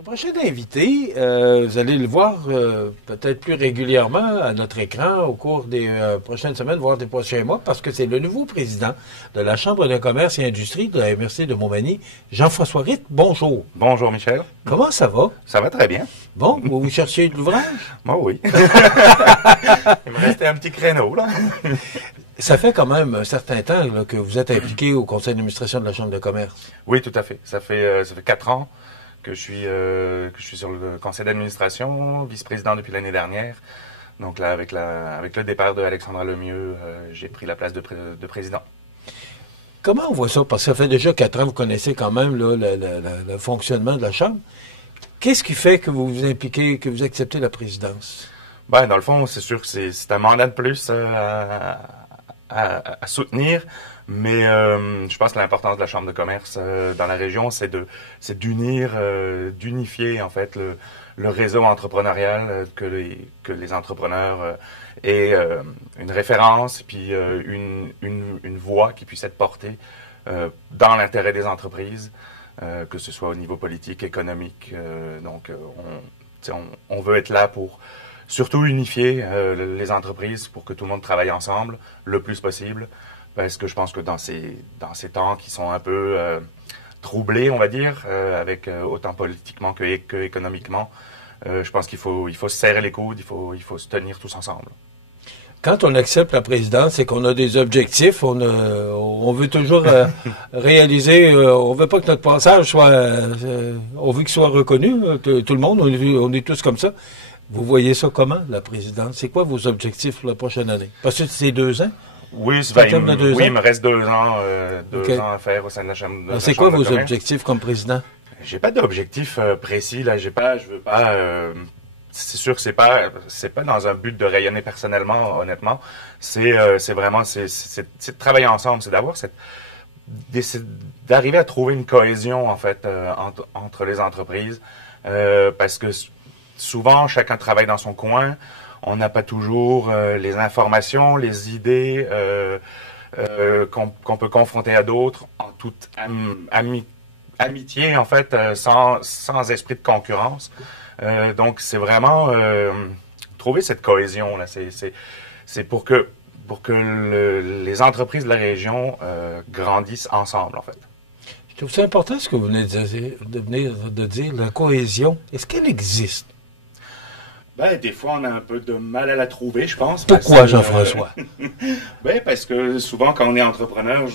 Notre prochain invité, vous allez le voir peut-être plus régulièrement à notre écran au cours des prochaines semaines, voire des prochains mois, parce que c'est le nouveau président de la Chambre de commerce et industrie de la MRC de Montmagny, Jean-François Ritt. Bonjour. Bonjour, Michel. Comment ça va? Ça va très bien. Bon, vous cherchiez de l'ouvrage? Moi, oui. Il me restait un petit créneau, là. Ça fait quand même un certain temps là, que vous êtes impliqué au conseil d'administration de la Chambre de commerce. Oui, tout à fait. Ça fait 4 ans que je suis sur le conseil d'administration, vice-président depuis l'année dernière. Donc là, avec le départ de Alexandra Lemieux, j'ai pris la place de président. Comment on voit ça? Parce que ça fait déjà 4 ans, vous connaissez quand même là, le fonctionnement de la Chambre. Qu'est-ce qui fait que vous vous impliquez, que vous acceptez la présidence? Ben, dans le fond, c'est sûr que c'est un mandat de plus à soutenir, mais je pense que l'importance de la Chambre de commerce dans la région, c'est d'unir, d'unifier en fait le réseau entrepreneurial, que les entrepreneurs aient une référence, puis une voix qui puisse être portée dans l'intérêt des entreprises, que ce soit au niveau politique, économique. Donc, on veut être là pour surtout unifier les entreprises pour que tout le monde travaille ensemble le plus possible, parce que je pense que dans ces temps qui sont un peu troublés, on va dire, avec autant politiquement que économiquement, je pense qu'il faut se serrer les coudes, il faut se tenir tous ensemble. Quand on accepte la présidence, c'est qu'on a des objectifs, on veut toujours réaliser, on veut pas que notre passage soit, on veut qu'il soit reconnu, tout le monde, on est tous comme ça. Vous voyez ça comment, la présidence? C'est quoi vos objectifs pour la prochaine année? Parce que c'est 2 ans? Oui, il me reste 2 ans, ans à faire au sein de la Chambre. C'est quoi vos objectifs comme président? J'ai pas d'objectif précis, là. Je veux pas, c'est sûr que c'est pas dans un but de rayonner personnellement, honnêtement. C'est vraiment, c'est de travailler ensemble, c'est d'arriver à trouver une cohésion, en fait, entre les entreprises, parce que souvent, chacun travaille dans son coin. On n'a pas toujours les informations, les idées qu'on peut confronter à d'autres en toute amitié, en fait, sans esprit de concurrence. Donc, c'est vraiment trouver cette cohésion là. C'est pour que les entreprises de la région grandissent ensemble, en fait. Je trouve ça important ce que vous venez de dire, la cohésion. Est-ce qu'elle existe? Ben, des fois, on a un peu de mal à la trouver, je pense. Pourquoi, Jean-François? Ben, parce que souvent, quand on est entrepreneur,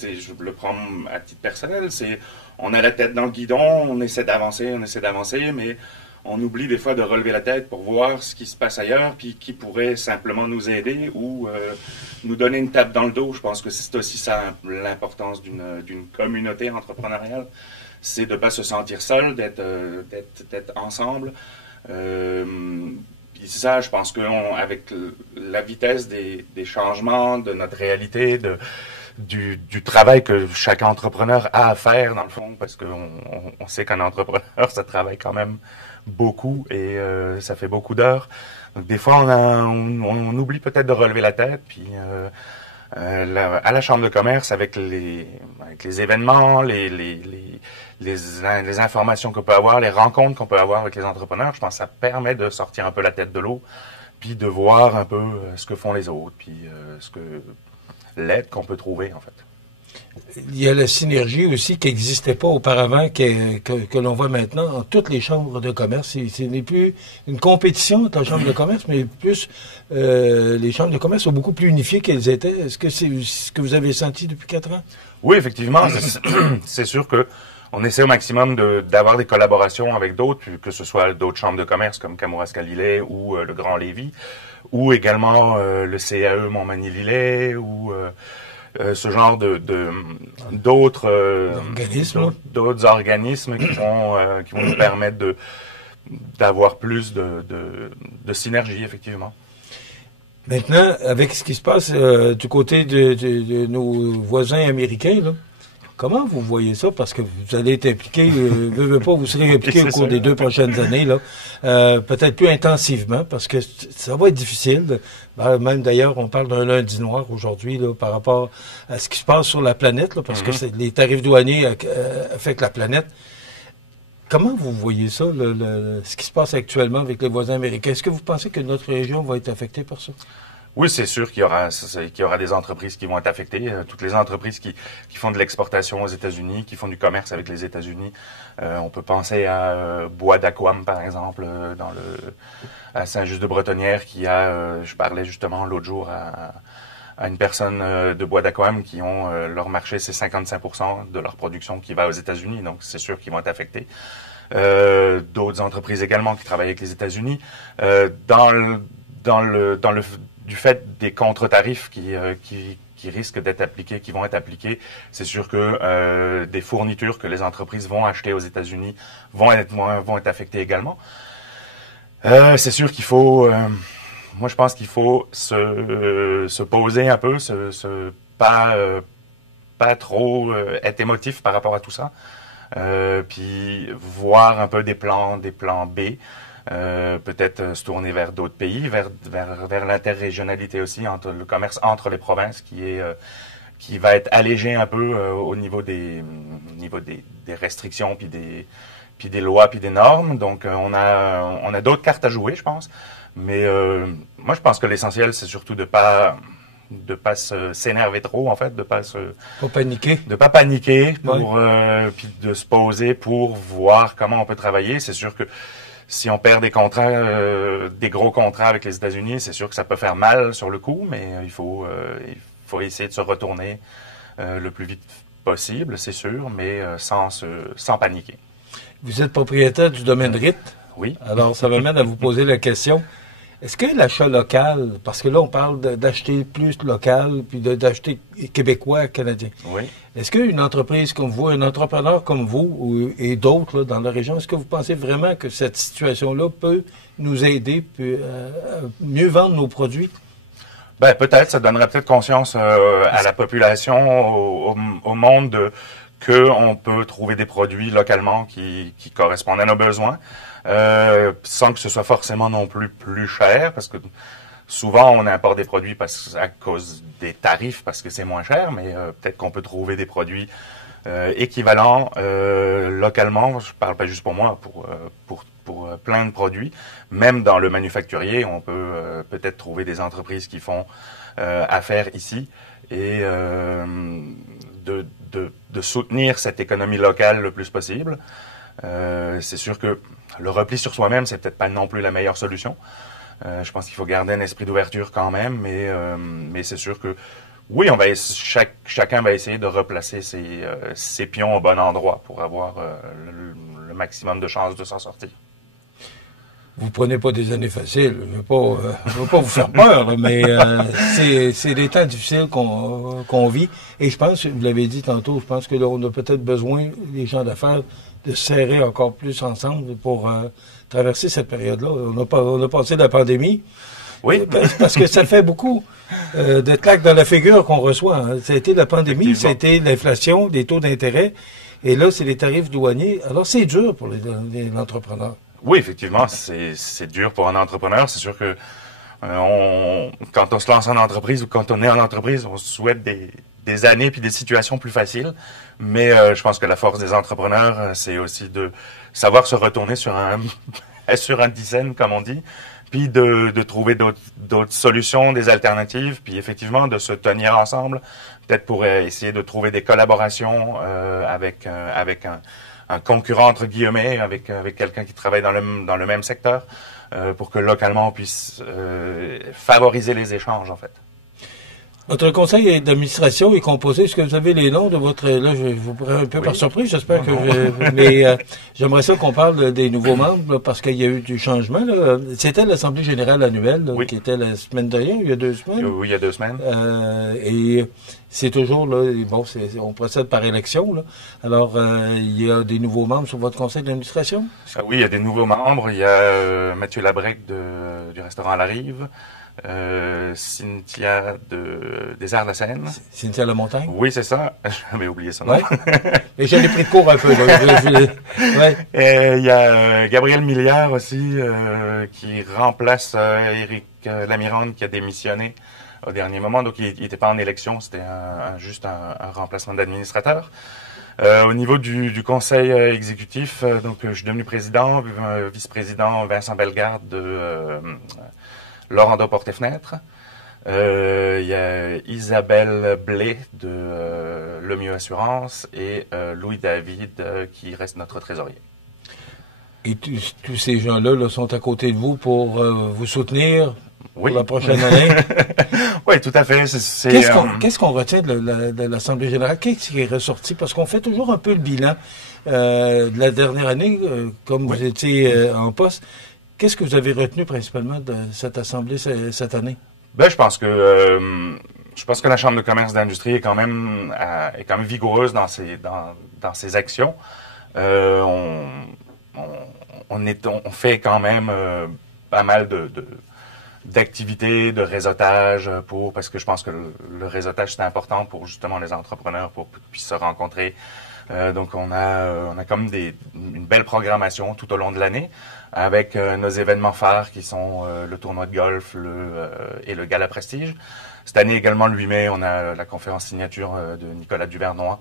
je le prends à titre personnel, on a la tête dans le guidon, on essaie d'avancer, mais on oublie des fois de relever la tête pour voir ce qui se passe ailleurs, puis qui pourrait simplement nous aider ou nous donner une tape dans le dos. Je pense que c'est aussi ça l'importance d'une communauté entrepreneuriale, c'est de ne pas se sentir seul, d'être ensemble. Puis ça, je pense qu'avec la vitesse des changements de notre réalité, du travail que chaque entrepreneur a à faire, dans le fond, parce qu'on sait qu'un entrepreneur, ça travaille quand même beaucoup et ça fait beaucoup d'heures. Donc des fois, on oublie peut-être de relever la tête, puis à la Chambre de commerce, avec les événements, les informations qu'on peut avoir, les rencontres qu'on peut avoir avec les entrepreneurs, je pense que ça permet de sortir un peu la tête de l'eau, puis de voir un peu ce que font les autres, puis l'aide qu'on peut trouver, en fait. Il y a la synergie aussi qui n'existait pas auparavant, que l'on voit maintenant en toutes les chambres de commerce. Ce n'est plus une compétition entre la chambre de commerce, mais plus les chambres de commerce sont beaucoup plus unifiées qu'elles étaient. Est-ce que c'est ce que vous avez senti depuis 4 ans? Oui, effectivement. C'est sûr que on essaie au maximum d'avoir des collaborations avec d'autres, que ce soit d'autres chambres de commerce comme Kamouraska-Lillet ou le Grand Lévis, ou également le CAE Montmagny-Lillet, ou ce genre d'autres organismes qui vont nous permettre d'avoir plus de synergie, effectivement. Maintenant, avec ce qui se passe du côté de nos voisins américains, là, comment vous voyez ça? Parce que vous allez être impliqué, vous serez impliqué au cours des 2 prochaines années, là, peut-être plus intensivement, parce que ça va être difficile. Même d'ailleurs, on parle d'un lundi noir aujourd'hui, là, par rapport à ce qui se passe sur la planète, là, parce que les tarifs douaniers affectent la planète. Comment vous voyez ça, ce qui se passe actuellement avec les voisins américains? Est-ce que vous pensez que notre région va être affectée par ça? Oui, c'est sûr qu'il y aura des entreprises qui vont être affectées. Toutes les entreprises qui font de l'exportation aux États-Unis, qui font du commerce avec les États-Unis. On peut penser à Bois d'Aquam, par exemple, à Saint-Just-de-Bretonnière, je parlais justement l'autre jour à une personne de Bois d'Aquam qui ont leur marché, c'est 55% de leur production qui va aux États-Unis. Donc, c'est sûr qu'ils vont être affectés. D'autres entreprises également qui travaillent avec les États-Unis. Du fait des contre-tarifs qui risquent d'être appliqués, qui vont être appliqués, c'est sûr que des fournitures que les entreprises vont acheter aux États-Unis vont être affectées également. C'est sûr qu'il faut, moi je pense qu'il faut se poser un peu, pas trop être émotif par rapport à tout ça, puis voir un peu des plans B. Peut-être se tourner vers d'autres pays, vers l'interrégionalité aussi, entre le commerce entre les provinces qui va être allégé un peu au niveau des restrictions puis des lois puis des normes. Donc on a d'autres cartes à jouer, je pense. Mais moi je pense que l'essentiel c'est surtout de pas s'énerver trop, en fait, pas paniquer, puis de se poser pour voir comment on peut travailler. C'est sûr que si on perd des contrats, des gros contrats avec les États-Unis, c'est sûr que ça peut faire mal sur le coup, mais il faut essayer de se retourner le plus vite possible, c'est sûr, mais sans paniquer. Vous êtes propriétaire du domaine RIT. Oui. Alors, ça m'amène à vous poser la question. Est-ce que l'achat local, parce que là, on parle d'acheter plus local, puis d'acheter québécois, canadien. Oui. Est-ce qu'une entreprise comme vous, un entrepreneur comme vous et d'autres dans la région, est-ce que vous pensez vraiment que cette situation-là peut nous aider à mieux vendre nos produits? Ben, peut-être, ça donnerait peut-être conscience à la population, au monde, qu'on peut trouver des produits localement qui correspondent à nos besoins. Sans que ce soit forcément non plus cher, parce que souvent on importe des produits à cause des tarifs, parce que c'est moins cher, mais peut-être qu'on peut trouver des produits équivalents localement. Je parle pas juste pour moi, pour plein de produits. Même dans le manufacturier, on peut peut-être trouver des entreprises qui font affaire ici et de soutenir cette économie locale le plus possible. C'est sûr que le repli sur soi-même, c'est peut-être pas non plus la meilleure solution. Je pense qu'il faut garder un esprit d'ouverture quand même, mais c'est sûr que oui, chacun va essayer de replacer ses pions au bon endroit pour avoir le maximum de chances de s'en sortir. Vous prenez pas des années faciles. Je veux pas vous faire peur, mais c'est des temps difficiles qu'on vit. Et je pense, vous l'avez dit tantôt, je pense que là, on a peut-être besoin, les gens d'affaires, de se serrer encore plus ensemble pour traverser cette période-là. On a passé la pandémie. Oui. Parce que ça fait beaucoup de claques dans la figure qu'on reçoit. Hein. Ça a été la pandémie, ça a été l'inflation, les taux d'intérêt. Et là, c'est les tarifs douaniers. Alors, c'est dur pour l'entrepreneur. Oui, effectivement, c'est dur pour un entrepreneur. C'est sûr que quand on se lance en entreprise ou quand on est en entreprise, on souhaite des années puis des situations plus faciles. Mais je pense que la force des entrepreneurs, c'est aussi de savoir se retourner sur un dizaine, comme on dit, puis de trouver d'autres solutions, des alternatives, puis effectivement de se tenir ensemble, peut-être pour essayer de trouver des collaborations avec un concurrent entre guillemets, avec quelqu'un qui travaille dans le même secteur, pour que localement on puisse favoriser les échanges en fait. Votre conseil d'administration est composé. Est-ce que vous avez les noms de votre... Là, je vous prends un peu par surprise, j'espère mais j'aimerais ça qu'on parle des nouveaux membres, là, parce qu'il y a eu du changement. Là. C'était l'Assemblée générale annuelle, là, qui était la semaine dernière, il y a 2 semaines. Oui, il y a 2 semaines. Et c'est toujours, là, bon, on procède par élection. Là. Alors, il y a des nouveaux membres sur votre conseil d'administration? Oui, il y a des nouveaux membres. Il y a Mathieu Labrec du restaurant à la Rive. Cynthia des Arts de la Seine. Cynthia La Montagne? Oui, c'est ça. J'avais oublié son nom. Ouais. Et j'en ai pris de court un peu. Ouais. Et il y a Gabriel Milliard aussi, qui remplace Éric Lamirande, qui a démissionné au dernier moment. Donc, il n'était pas en élection, c'était juste un remplacement d'administrateur. Au niveau du conseil exécutif, donc je suis devenu président, vice-président Vincent Bellegarde de Laurando Porte et Fenêtre. Il y a Isabelle Blais de Le Mieux Assurance et Louis David qui reste notre trésorier. Et tous ces gens-là là, sont à côté de vous pour vous soutenir oui. pour la prochaine année? Oui, tout à fait. Qu'est-ce qu'on retient de l'Assemblée générale? Qu'est-ce qui est ressorti? Parce qu'on fait toujours un peu le bilan de la dernière année, comme vous étiez en poste. Qu'est-ce que vous avez retenu principalement de cette Assemblée cette année? Ben, je pense que la Chambre de commerce et d'industrie est quand même vigoureuse dans ses actions. On fait quand même pas mal d'activités, de réseautage parce que je pense que le réseautage c'est important pour justement les entrepreneurs pour qu'ils puissent se rencontrer. Donc on a comme une belle programmation tout au long de l'année avec nos événements phares qui sont le tournoi de golf et le gala prestige. Cette année également le 8 mai, on a la conférence signature de Nicolas Duvernois.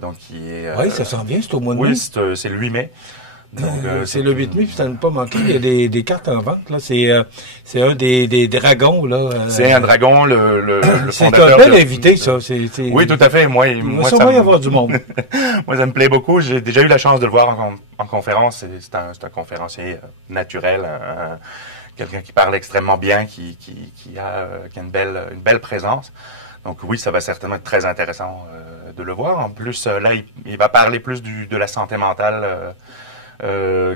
Donc qui est oui, ça s'en vient, c'est au mois de mai. Oui, c'est le 8 mai. C'est le 8 mai, puis ça ne pas manquer. Il y a des cartes en vente. Là, c'est un des dragons. Là. C'est un dragon, le fondateur. C'est un bel invité, ça. Oui, tout à fait. Moi, ça va y avoir du monde. Moi, ça me plaît beaucoup. J'ai déjà eu la chance de le voir en conférence. C'est un conférencier naturel, quelqu'un qui parle extrêmement bien, qui a une belle présence. Donc oui, ça va certainement être très intéressant de le voir. En plus, là, il va parler plus de la santé mentale.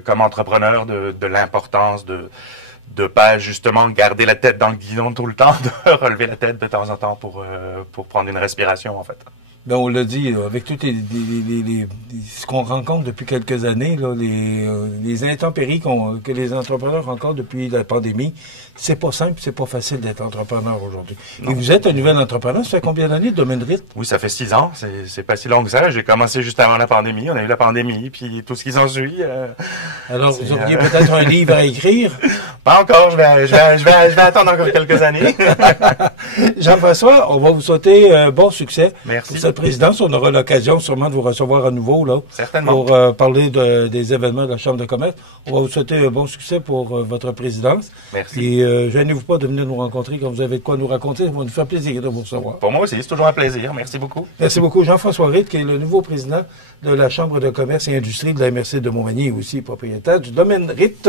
Comme entrepreneur, de l'importance de pas justement garder la tête dans le guidon tout le temps, de relever la tête de temps en temps pour prendre une respiration en fait. Ben, on l'a dit, là, avec toutes ce qu'on rencontre depuis quelques années, là, les intempéries que les entrepreneurs rencontrent depuis la pandémie, c'est pas simple, c'est pas facile d'être entrepreneur aujourd'hui. Et vous êtes un nouvel entrepreneur, ça fait combien d'années, Domaine RIT? Oui, ça fait 6 ans, c'est pas si long que ça. J'ai commencé juste avant la pandémie, on a eu la pandémie, puis tout ce qui s'ensuit. Alors, vous auriez peut-être un livre à écrire? Pas encore, je vais attendre encore quelques années. Jean-François, on va vous souhaiter bon succès. Merci. Pour cette présidence, on aura l'occasion sûrement de vous recevoir à nouveau là, certainement. Pour parler des événements de la Chambre de commerce. On va vous souhaiter un bon succès pour votre présidence. Merci. Et gênez-vous pas de venir nous rencontrer quand vous avez de quoi nous raconter. Ça va nous faire plaisir de vous recevoir. Pour moi aussi, c'est toujours un plaisir. Merci beaucoup. Merci beaucoup. Jean-François Ritt, qui est le nouveau président de la Chambre de commerce et industrie de la MRC de Montmagny et aussi propriétaire du Domaine RIT.